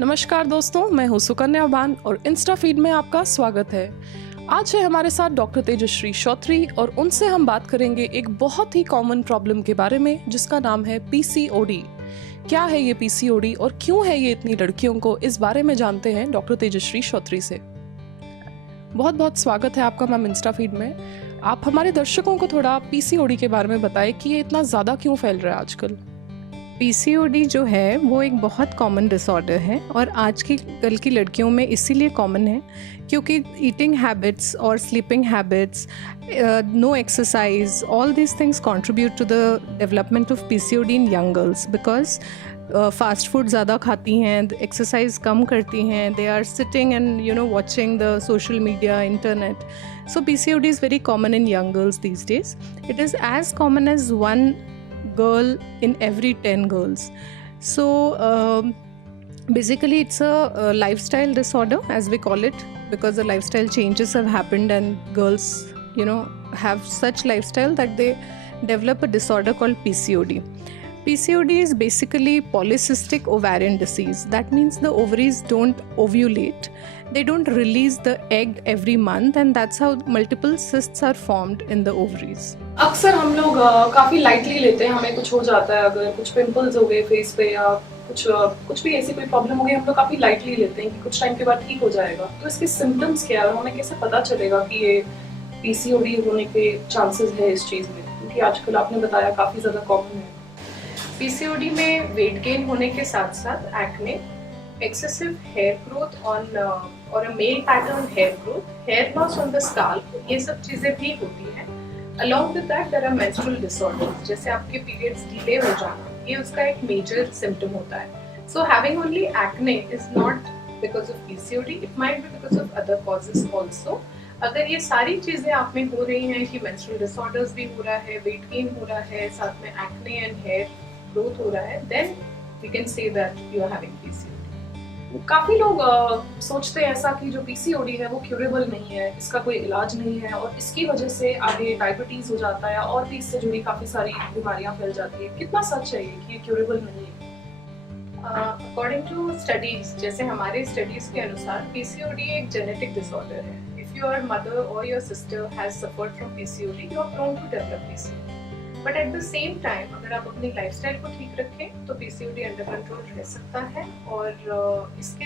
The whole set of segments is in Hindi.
नमस्कार दोस्तों, मैं हूं सुकन्या बान और इंस्टा फीड में आपका स्वागत है। आज है हमारे साथ डॉक्टर तेजश्री चौधरी और उनसे हम बात करेंगे एक बहुत ही कॉमन प्रॉब्लम के बारे में जिसका नाम है पीसीओडी। क्या है ये पीसीओडी और क्यों है ये इतनी लड़कियों को, इस बारे में जानते हैं डॉक्टर तेजश्री चौधरी से। बहुत बहुत स्वागत है आपका मैम इंस्टा फीड में। आप हमारे दर्शकों को थोड़ा पीसीओडी के बारे में बताएं कि ये इतना ज़्यादा क्यों फैल रहा है आजकल। पीसीओडी जो है वो एक बहुत कॉमन डिसऑर्डर है और आज की कल की लड़कियों में इसीलिए कॉमन है क्योंकि ईटिंग हैबिट्स और sleeping habits, no exercise, all these things contribute to the development of PCOD in young girls because fast food ज़्यादा खाती हैं, एक्सरसाइज कम करती हैं, they are sitting and watching the social media, internet. So PCOD is very common in young girls these days. It is as common as one girl in every 10 girls. So basically it's a lifestyle disorder as we call it because the lifestyle changes have happened and girls have such lifestyle that they develop a disorder called PCOD. PCOD is basically polycystic ovarian disease. That means the ovaries don't ovulate. They don't release the egg every month and that's how multiple cysts are formed in the ovaries. अक्सर हम लोग काफ़ी लाइटली लेते हैं, हमें कुछ हो जाता है, अगर कुछ पिंपल्स हो गए फेस पे या कुछ भी ऐसी कोई प्रॉब्लम हो गई, हम लोग काफ़ी लाइटली लेते हैं कि कुछ टाइम के बाद ठीक हो जाएगा। तो इसके सिम्टम्स क्या है और हमें कैसे पता चलेगा कि ये पीसीओडी होने के चांसेस है इस चीज़ में, क्योंकि आजकल आपने बताया काफ़ी ज़्यादा कॉमन है। पीसीओडी में वेट गेन होने के साथ साथ acne, excessive hair growth on or a male pattern hair growth, hair loss on the scalp, ये सब चीजें भी होती हैं। Along with that there are menstrual disorders, जैसे आपके periods delay हो जाना, ये उसका एक major symptom होता है। So having only acne is not because of PCOD, it might be because of other causes also. अगर ये सारी चीजें आप में हो रही हैं कि menstrual disorders भी हो रहा है, weight gain हो रहा है, साथ में acne and hair growth हो रहा है, then we can say that you are having PCOD. काफ़ी लोग सोचते हैं ऐसा कि जो पीसीओडी है वो क्यूरेबल नहीं है, इसका कोई इलाज नहीं है और इसकी वजह से आगे डायबिटीज़ हो जाता है और भी इससे जुड़ी काफ़ी सारी बीमारियां फैल जाती है। कितना सच है ये कि ये क्यूरेबल नहीं है? अकॉर्डिंग टू स्टडीज, जैसे हमारे स्टडीज के अनुसार पीसीओडी एक जेनेटिक डिसऑर्डर है। इफ योर मदर और your sister has suffered from PCOD, you are prone to develop PCOD. But at the same time अगर आप अपनी लाइफस्टाइल को ठीक रखें तो पीसीओडी अंडर कंट्रोल रह सकता है और इसके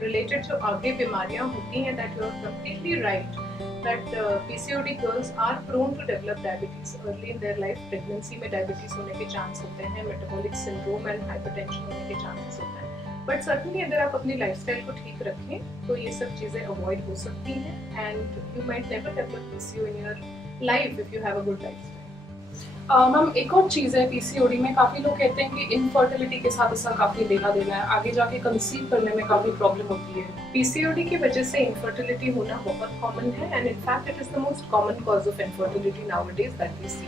रिलेटेड जो आगे बीमारियां होती हैं, that you are completely right that PCOD girls are prone to develop diabetes early in their life. Pregnancy में डायबिटीज होने के चांस होते हैं, मेटाबॉलिक सिंड्रोम एंड हाइपरटेंशन होने के चांसेस होते हैं। बट सर्टनली अगर आप अपनी लाइफस्टाइल को ठीक रखें तो ये सब चीज़ें अवॉइड हो सकती हैं and you might never develop PCO in your life if you have a good lifestyle. Ma'am एक और चीज़ है पीसीओडी में, काफ़ी लोग कहते हैं कि इनफर्टिलिटी के साथ इसका काफ़ी लेना देना है, आगे जाके कंसीव करने में काफ़ी प्रॉब्लम होती है। पीसीओडी की वजह से इनफर्टिलिटी होना बहुत कॉमन है and in fact it is the most common cause of infertility nowadays that we see.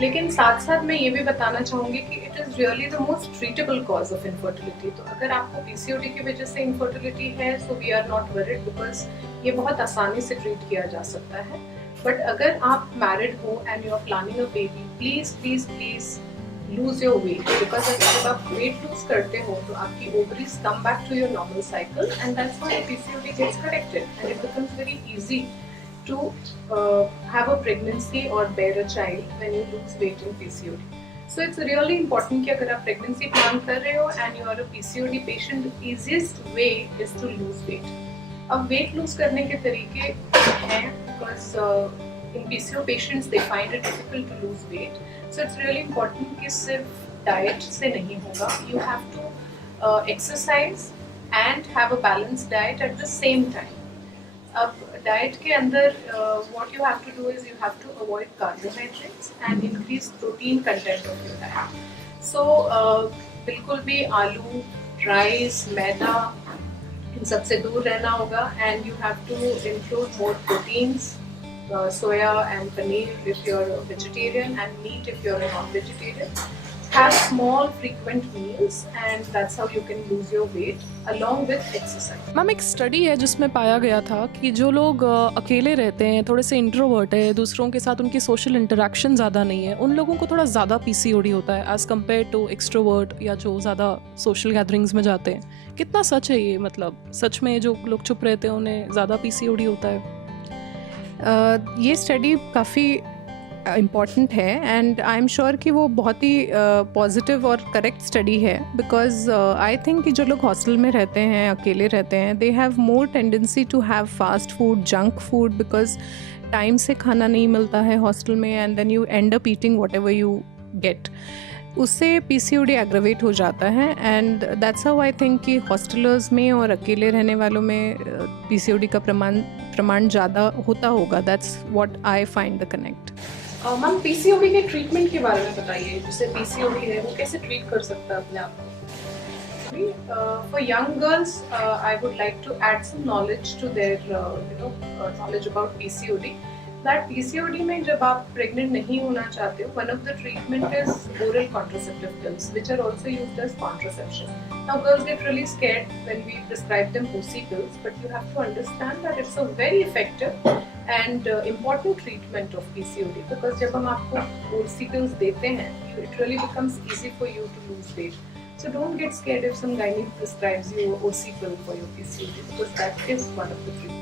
लेकिन साथ साथ मैं ये भी बताना चाहूँगी कि it is really the most treatable cause of infertility. तो अगर आपको पीसीओडी की वजह से इनफर्टिलिटी है so we are not worried because ये बहुत आसानी से ट्रीट किया जा सकता है। बट अगर आप मैरिड हो and you are planning a baby, please please please lose your weight because जब आप वेट लूज करते हो तो आपकी ovaries come back to your normal cycle and that's why PCOD gets corrected and it becomes very easy to have a pregnancy और bear a child when you lose weight in PCOD. So it's really important कि अगर आप प्रेगनेंसी प्लान कर रहे हो and you are a PCOD patient, the easiest way is to lose weight. अब वेट लूज करने के तरीके हैं because in PCO patients they find it difficult to lose weight, so it's really important कि सिर्फ diet से नहीं होगा, you have to exercise and have a balanced diet at the same time. अब diet के अंदर what you have to do is you have to avoid carbohydrates and increase protein content of your diet. So बिल्कुल भी आलू, राइस, मैदा इन सबसे दूर रहना होगा and you have to include more proteins, soya and paneer if you're a vegetarian and meat if you're a non-vegetarian, have small frequent meals, and that's how you can lose your weight along with exercise. Ma'am एक स्टडी है जिसमें पाया गया था कि जो लोग अकेले रहते हैं, थोड़े से इंट्रोवर्ट है, दूसरों के साथ उनकी सोशल इंटरेक्शन ज़्यादा नहीं है, उन लोगों को थोड़ा ज़्यादा पीसीओडी होता है एज़ कम्पेयर टू एक्सट्रोवर्ट या जो ज़्यादा सोशल गैदरिंग्स में जाते हैं। कितना सच है ये? मतलब सच में जो लोग चुप रहते हैं उन्हें ज़्यादा पीसीओडी होता है? ये स्टडी काफ़ी इम्पॉर्टेंट है एंड आई एम श्योर कि वो बहुत ही पॉजिटिव और करेक्ट स्टडी है, बिकॉज आई थिंक कि जो लोग हॉस्टल में रहते हैं, अकेले रहते हैं, they have more tendency to have fast food, junk food, because time से खाना नहीं मिलता है हॉस्टल में and then you end up eating whatever you get. उससे पीसीओडी एग्रवेट हो जाता है and that's how I think कि हॉस्टलर्स में और अकेले रहने वालों में पीसीओडी का प्रमाण ज़्यादा होता होगा। That's what I find the connect. Ma'am PCOD के ट्रीटमेंट के बारे में बताइए, जिससे पीसीओडी है वो कैसे ट्रीट कर सकता है अपने आप को? For young girls, I would like to add some knowledge to their knowledge about PCOD. That PCOD में जब आप pregnant नहीं होना चाहते हो, one of the treatment is oral contraceptive pills, which are also used as contraception. Now girls get really scared when we prescribe them OC pills, but you have to understand that it's a very effective and important treatment of PCOD, because जब हम आपको OC pills देते हैं, it really becomes easy for you to lose weight. So don't get scared if some gynae prescribes you OC pill for your PCOD, because that is one of the treatments.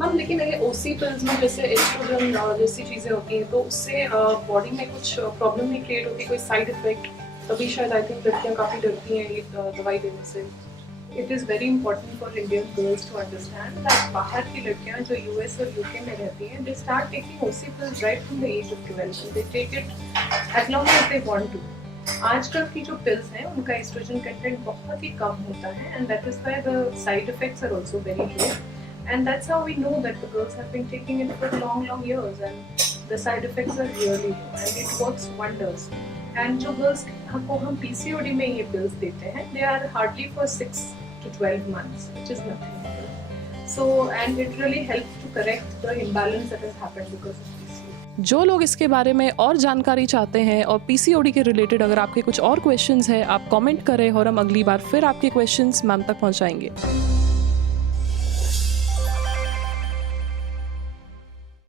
Ma'am लेकिन ये ओसी पिल्स में जैसे एस्ट्रोजन जैसी चीज़ें होती हैं, तो उससे बॉडी में कुछ प्रॉब्लम नहीं क्रिएट होती, कोई साइड इफेक्ट? तभी शायद आई थिंक लड़कियाँ काफ़ी डरती हैं ये दवाई देने से। It is very important for Indian girls to understand that बाहर की लड़कियाँ जो US और UK में रहती हैं, they start taking OC pills right from the age of 12, and they take it as long as they want to. आजकल की जो पिल्स हैं उनका एस्ट्रोजन कंटेंट बहुत ही कम होता है, and that is why the side effects are also very low. And that's how we know that the girls have been taking it for long years, and the side effects are really low and it works wonders. And जो girls को हम PCOD में ये pills देते हैं, they are hardly for 6 to 12 months, which is nothing. So, and it really helps to correct the imbalance that has happened because of PCOD. जो लोग इसके बारे में और जानकारी चाहते हैं और पीसीओडी के रिलेटेड अगर आपके कुछ और क्वेश्चंस हैं, आप कमेंट करें और हम अगली बार फिर आपके क्वेश्चंस मैम तक पहुंचाएंगे।